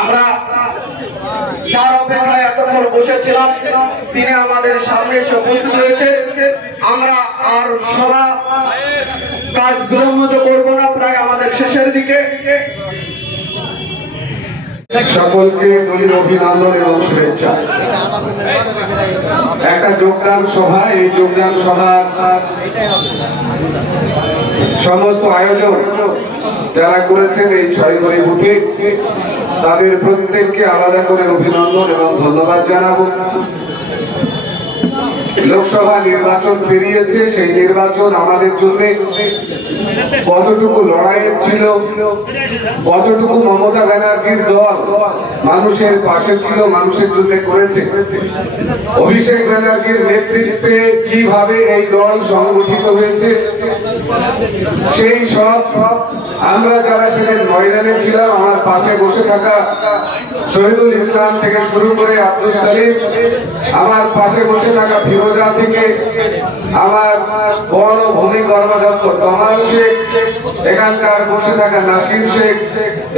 আমরা যার অপেক্ষায় এতক্ষণ বসেছিলাম তিনি আমাদের সামনে এসে উপস্থিত হয়েছে। আমরা আর সভা কাজ বিলম্বিত করব না, প্রায় আমাদের শেষের দিকে। সকলকে দলীয় অভিনন্দন এবং শুভেচ্ছা। একটা যোগদান সভা, এই যোগদান সভার সমস্ত আয়োজন যারা করেছেন এই 6 গলি বুথে, তাদের প্রত্যেককে আলাদা করে অভিনন্দন এবং ধন্যবাদ জানাবো। লোকসভা নির্বাচন পেরিয়েছে, সেই নির্বাচন আমাদের জন্য কতটুকু লড়াইয়ের ছিল, কতটুকু মমতা ব্যানার্জির দল মানুষের পাশে ছিল, মানুষের জন্য করেছে, অভিষেক ব্যানার্জির নেতৃত্বে কিভাবে এই দল সংগঠিত হয়েছে, সেই সব আমরা যারা সেদিন ময়দানে ছিলাম, আমার পাশে বসে থাকা শহীদুল ইসলাম থেকে শুরু করে আব্দুল সালিম, আমার পাশে বসে থাকা ফিরোজা থেকে আমার বন ও ভূমি কর্মাধ্যক্ষ তমাল শেখ, এখানকার বসে থাকা নাসির শেখ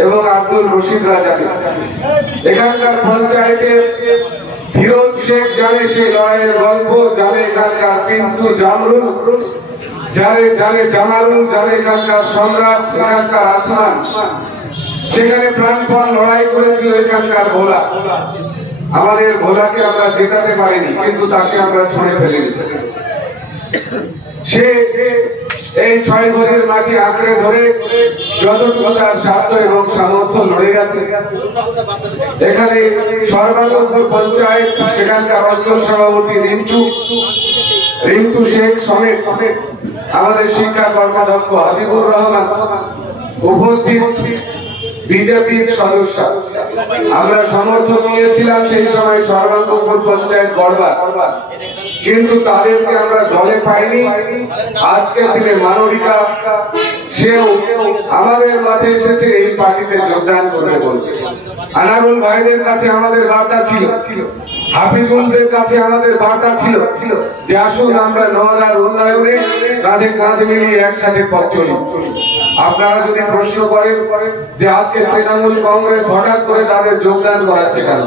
এবং আব্দুল রশিদ রাজানি, এখানকার পঞ্চায়েতের ফিরোজ শেখ জানে সেই লড়াইয়ের গল্প, জানে এখানকার পিন্টু জামরুল, জানে জামালুল, জানে এখানকার সম্রাট, এখানকার আসমান, সেখানে প্রাণপণ লড়াই করেছিল এখানকার ভোলা। আমাদের ভোলাকে আমরা জেতাতে পারিনি, কিন্তু তাকে আমরা ছুঁড়ে ফেলিনি। সে এই 6 গলির মাটি আঁকড়ে ধরে যতটুকু তার সাধ্য এবং সামর্থ্য লড়ে গেছে। এখানে সর্বাঙ্গপুর পঞ্চায়েত, সেখানকার অঞ্চল সভাপতি রিন্টু শেখ সমেত আমাদের শিক্ষা কর্মাধ্যক্ষ হাবিবুর রহমান উপস্থিত, বিজেপির সদস্য। আমরা সমর্থন নিয়েছিলাম সেই সময় সর্বাঙ্গপুর পঞ্চায়েত গড়বার, কিন্তু তাদেরকে আমরা দলে পাইনি। আজকের দিনে মানবিকা সেও আমাদের মাঝে এসেছে এই পার্টিতে যোগদান করতে বলতে। আনারুল ভাইদের কাছে আমাদের বার্তা ছিল, হাফিজুলদের কাছে আমাদের বার্তা ছিল যে আসুন আমরা নওয়াদার উন্নয়নে কাঁধে কাঁধ মিলিয়ে একসাথে পথ চলি। আপনারা যদি প্রশ্ন করেন যে আজকে তৃণমূল কংগ্রেস হঠাৎ করে তাদের যোগদান করাচ্ছে কেন,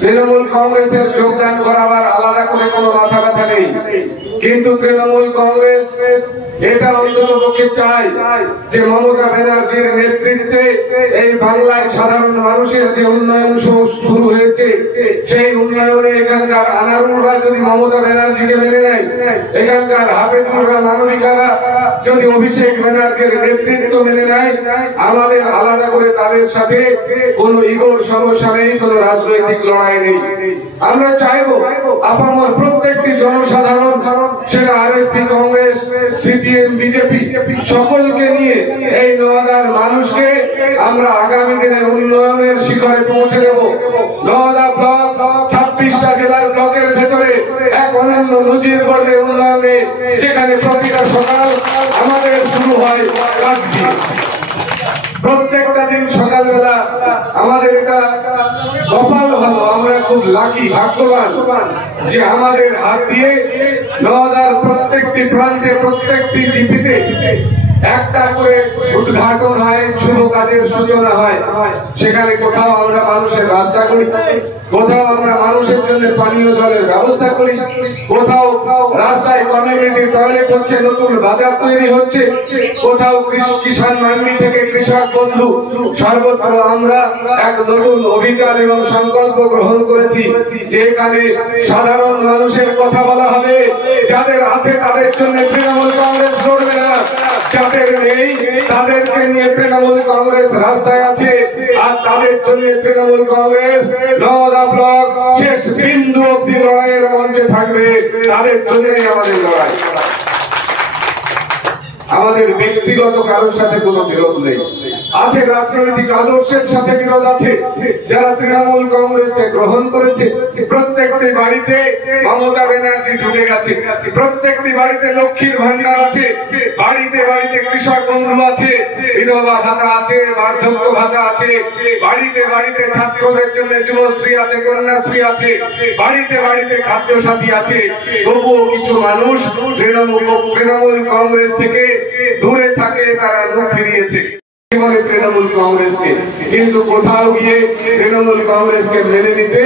তৃণমূল কংগ্রেসের যোগদান করাবার আলাদা করে কোনো মাথা ব্যথা নেই, কিন্তু তৃণমূল কংগ্রেস এটা অন্তত পক্ষে চায় যে মমতা ব্যানার্জির নেতৃত্বে এই বাংলায় সাধারণ মানুষের যে উন্নয়ন শুরু হয়েছে, সেই উন্নয়নে এখানকার আনারুলরা যদি মমতা ব্যানার্জিকে মেনে নেয়, এখানকার হাফেজুলরা মানবিকারা যদি অভিষেক ব্যানার্জির নেতৃত্ব মেনে নেয়, আমাদের আলাদা করে তাদের সাথে কোনো ইগোর সমস্যা নেই, কোনো রাজনৈতিক লড়াই নেই। আমরা চাইবো আপামর প্রত্যেকটি জনসাধারণ, সেটা আরএসপি, কংগ্রেস, সিপিএম, বিজেপি, সকলকে নিয়ে এই নওয়াদার মানুষকে আমরা আগামী দিনে উন্নয়নের শিখরে পৌঁছে দেব। নওয়াদা ব্লক 26টা জেলার ব্লকের ভেতরে এক অনন্য নজির গড়বে উন্নয়নে, যেখানে প্রতিটা সকাল আমাদের শুরু হয় কাজ দিয়ে। প্রত্যেকটা দিন সকালবেলা আমাদের এটা কপাল ভালো, আমরা খুব লাকি, ভাগ্যবান যে আমাদের হাত দিয়ে নওয়াদার প্রত্যেকটি প্রান্তে, প্রত্যেকটি জিপিতে একটা করে উদ্ঘাটন হয়, শুভ কাজের সূচনা হয়। সেখানে কোথাও আমরা মানুষের রাস্তা করি, কোথাও আমরা মানুষের জন্য পানীয় জলের ব্যবস্থা করি, কোথাও রাস্তায় কমিউনিটি টয়লেট হচ্ছে, নতুন বাজার তৈরি হচ্ছে, কোথাও কিষাণ মান্ডি থেকে কৃষক বন্ধু, সর্বত্র আমরা এক নতুন অভিযান এবং সংকল্প গ্রহণ করেছি, যেখানে সাধারণ মানুষের কথা বলা হবে। যাদের আছে তাদের জন্য তৃণমূল কংগ্রেস লড়বে না, যাদের নেই তাদেরকে নিয়ে তৃণমূল কংগ্রেস রাস্তায় আছে, আর তাদের জন্য তৃণমূল কংগ্রেস নওয়াদা ব্লক শেষ বিন্দু অব্দি লড়াইয়ের মঞ্চে থাকবে। তাদের জন্যই আমাদের লড়াই। আমাদের ব্যক্তিগত কারোর সাথে কোনো বিরোধ নেই, আছে রাজনৈতিক আদর্শের সাথে বিরোধ আছে। যারা তৃণমূল কংগ্রেসকে গ্রহণ করেছে, প্রত্যেকটি বাড়িতে মমতা ব্যানার্জি ঢুকে গেছে, প্রত্যেকটি বাড়িতে লক্ষ্মীর ভান্ডার আছে, বাড়িতে বাড়িতে কৃষক বন্ধু আছে, বিধবা ভাতা আছে, বার্ধক্য ভাতা আছে, বাড়িতে বাড়িতে ছাত্রদের জন্য যুবশ্রী আছে, কন্যাশ্রী আছে, বাড়িতে বাড়িতে খাদ্য সাথী আছে। তবুও কিছু মানুষ তৃণমূল কংগ্রেস থেকে দূরে থাকে, তারা মুখ ফিরিয়েছে। সময় তৃণমূল কংগ্রেসকে, কিন্তু কোথাও গিয়ে তৃণমূল কংগ্রেসকে মেনে নিতে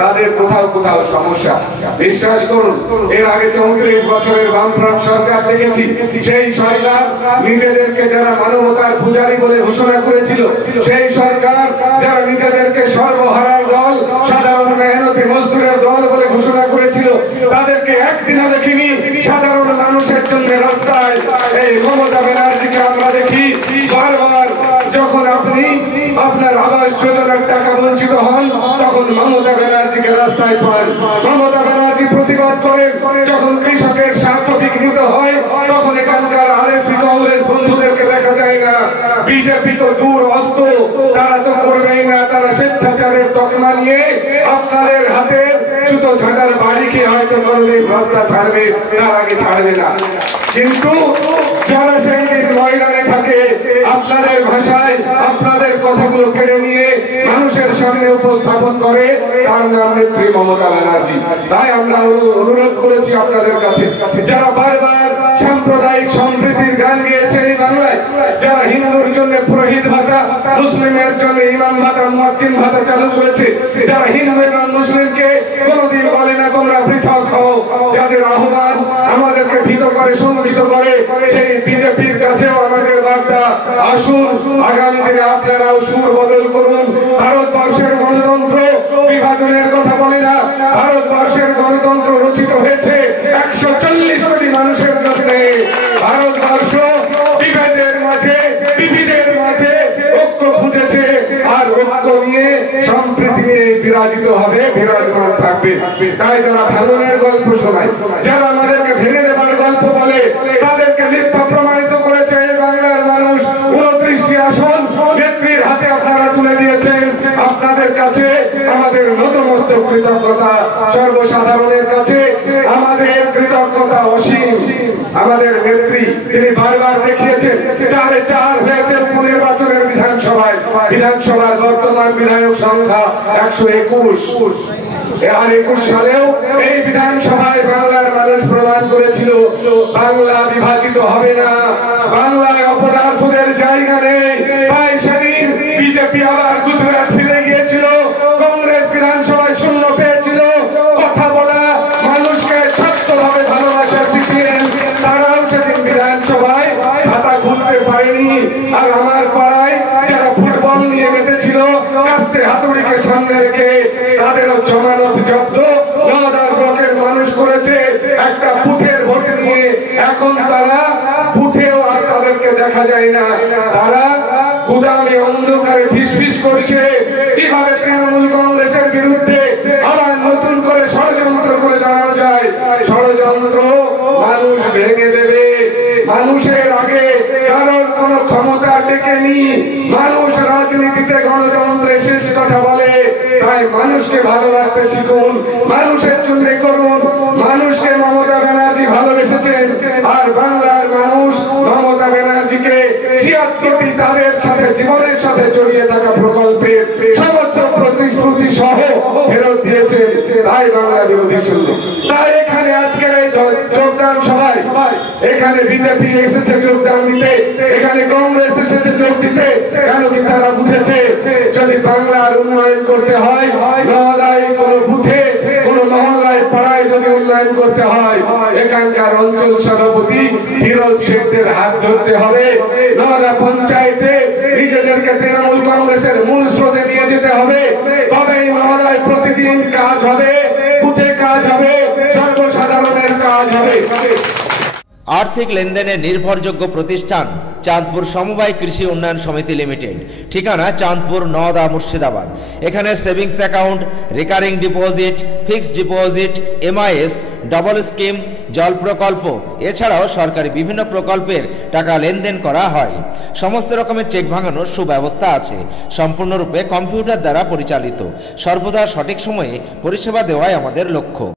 তাদের কোথাও কোথাও সমস্যা। বিশ্বাস করুন, এর আগে 34 বছরের বামফ্রন্ট সরকার দেখেছি, সেই সরকার নিজেদেরকে যারা মানবতার পূজারী বলে ঘোষণা করেছিল, সেই সরকার যারা নিজেদেরকে সর্বহারার দল, সাধারণ মেহনতি মজদুরের দল বলে ঘোষণা করেছিল, তাদেরকে একদিনও দেখিনি সাধারণ মানুষের জন্য রাস্তায়। এই মমতা ব্যানার্জিকে আমরা দেখি বারবার, যখন আপনি আপনার আবাস যোজনার টাকা বঞ্চিত হন তখন মমতা ব্যানার্জিকে রাস্তায় পান। মমতা ব্যানার্জি প্রতিবাদ করেন, যখন কৃষকের স্বার্থ বিঘ্নিত হয় তখন এখানকার আরএসপি কংগ্রেস বন্ধুদেরকে দেখা যায় না। বিজেপি তো দূর অস্ত, তারা তো করবেই না, তারা স্বেচ্ছাচারের তকমা নিয়ে আপনাদের হাতের জুতো ঝাঁটার বাড়িকে হয়তো কোনদিন রাস্তা ছাড়বে, তার আগে ছাড়বে না। কিন্তু যারা সেই দিন ময়দানে থাকে, আপনাদের ভাষায় আপনাদের কথাগুলো কেড়ে নিয়ে মানুষের সামনে উপস্থাপন করে, তার নাম নেত্রী মমতা ব্যানার্জি। তাই আমরা অনুরোধ করেছি আপনাদের কাছে, যারা বারবার সাম্প্রদায়িক সম্প্রীতির গান গেয়েছে এই বাংলায়, যারা হিন্দুর জন্য পুরোহিত ভাতা, মুসলিমের জন্য ইমাম ভাতা, মুয়াজ্জিন ভাতা চালু করেছে, যারা হিন্দু এবং মুসলিমকে কোনদিন বলে না তোমরা পৃথক হও, যাদের আহ্বান আমাদেরকে ভীত করে, সংগঠিত করে, সেই বিজেপির কাছেও আমাদের বার্তা, আসুন আগামী দিনে আপনারাও সুর বদল করুন। ভারতবর্ষের গণতন্ত্র বিভাজনের কথা বলে না, ভারতবর্ষের গণতন্ত্র রচিত হয়েছে 140 কোটি মানুষের জন্য। ভারতবর্ষ বিভেদের মাঝে, বিবিধের মাঝে ঐক্য খুঁজেছে, আর ঐক্য নিয়ে সম্প্রীতি নিয়ে বিরাজিত হবে, বিরাজমান থাকবে। তাই যারা ভাঙনের গল্প শোনায়, যারা আমাদেরকে ভেঙে দেবার গল্প বলে, তাদেরকে মিথ্যা প্রমাণিত করেছে এই বাংলার মানুষ। 29টি আসন নেত্রীর হাতে আপনারা তুলে দিয়েছেন। আপনাদের কাছে আমাদের নতমস্ত কৃতজ্ঞতা, সর্বসাধারণের কাছে আমাদের কৃতজ্ঞতা অসীম। আমাদের নেত্রী, তিনি বারবার দেখিয়েছেন, 4-4 হয়েছে পুনর্বাচনের বিধানসভায়। বিধানসভার বর্তমান বিধায়ক সংখ্যা 121। 21 সালেও এই বিধানসভায় বাংলার মানুষ প্রমাণ করেছিল বাংলা বিভাজিত হবে না, বাংলায় অপরাধীদের জায়গা নেই। তাই সেদিন বিজেপি আবার গুজরাট ফিরে গিয়েছিল, কংগ্রেস বিধানসভায় শূন্য পেয়েছিল। কথা বলা মানুষকে সত্যভাবে ভালোবাসা দিতেন, তারাও সেদিন বিধানসভায় খাতা খুলতে পারেনি। আর আমার পাড়ায় যারা ফুটবল নিয়ে মেতেছিল, কাস্তে হাতুড়িকে সামনে রেখে, তাদেরও জমানত জব্দ নওদার ব্লকের মানুষ করেছে একটা বুথের ভোট নিয়ে। এখন তারা বুথেও আর তাদেরকে দেখা যায় না, তারা গুদামে অন্ধকারে ফিসফিস করছে কিভাবে তৃণমূল কংগ্রেসের বিরুদ্ধে আবার নতুন করে ষড়যন্ত্র করে দাঁড়ানো যায়। ষড়যন্ত্র মানুষ ভেঙে দেবে। মানুষের আগে কারোর কোন ক্ষমতা টেকেনি। মানুষ রাজনীতিতে গণতন্ত্রে শেষ কথা বলে। তাই মানুষকে ভালোবাসতে শিখুন, মানুষের জন্য করুন। মানুষকে মমতা ব্যানার্জি ভালোবেসেছেন, আর বাংলার মানুষ মমতা ব্যানার্জিকে 76টি তাদের সাথে জীবনের সাথে জড়িয়ে থাকা প্রকল্পের সমস্ত প্রতিশ্রুতি সহ ফেরত দিয়েছে। তাই বাংলা বিরোধী শূন্য। তাই এখানে আজকের এই যোগদান সভায় এখানে বিজেপি এসেছে যোগদান দিতে, এখানে কংগ্রেস এসেছে যোগ দিতে। কেন কি তারা বুঝেছে যদি বাংলার উন্নয়ন করতে হয়, নওদায় কোন বুথে, কোন মহল্লায়, পাড়ায় যদি উন্নয়ন করতে হয়, এখানকার অঞ্চল সভাপতি ফিরোজ শেখদের হাত ধরতে হবে। নওদা পঞ্চায়েতে নিজেদেরকে তৃণমূল কংগ্রেসের মূল স্রোতে নিয়ে যেতে হবে। তবেই নওদায় প্রতিদিন কাজ হবে, বুথে কাজ হবে, সর্বসাধারণের কাজ হবে। আর্থিক লেনদেনে নির্ভরযোগ্য প্রতিষ্ঠান চাঁদপুর সমবায় কৃষি উন্নয়ন সমিতি লিমিটেড। ঠিকানা চাঁদপুর, নওদা, মুর্শিদাবাদ। এখানে savings account, recurring deposit, fixed deposit, MIS, double scheme, জল প্রকল্প, এছাড়াও সরকারি বিভিন্ন প্রকল্পের টাকা লেনদেন করা হয়। সমস্ত রকমের চেক ভাঙানোর সুব্যবস্থা আছে। সম্পূর্ণরূপে কম্পিউটার দ্বারা পরিচালিত। সর্বদা সঠিক সময়ে পরিষেবা দেওয়াই আমাদের লক্ষ্য।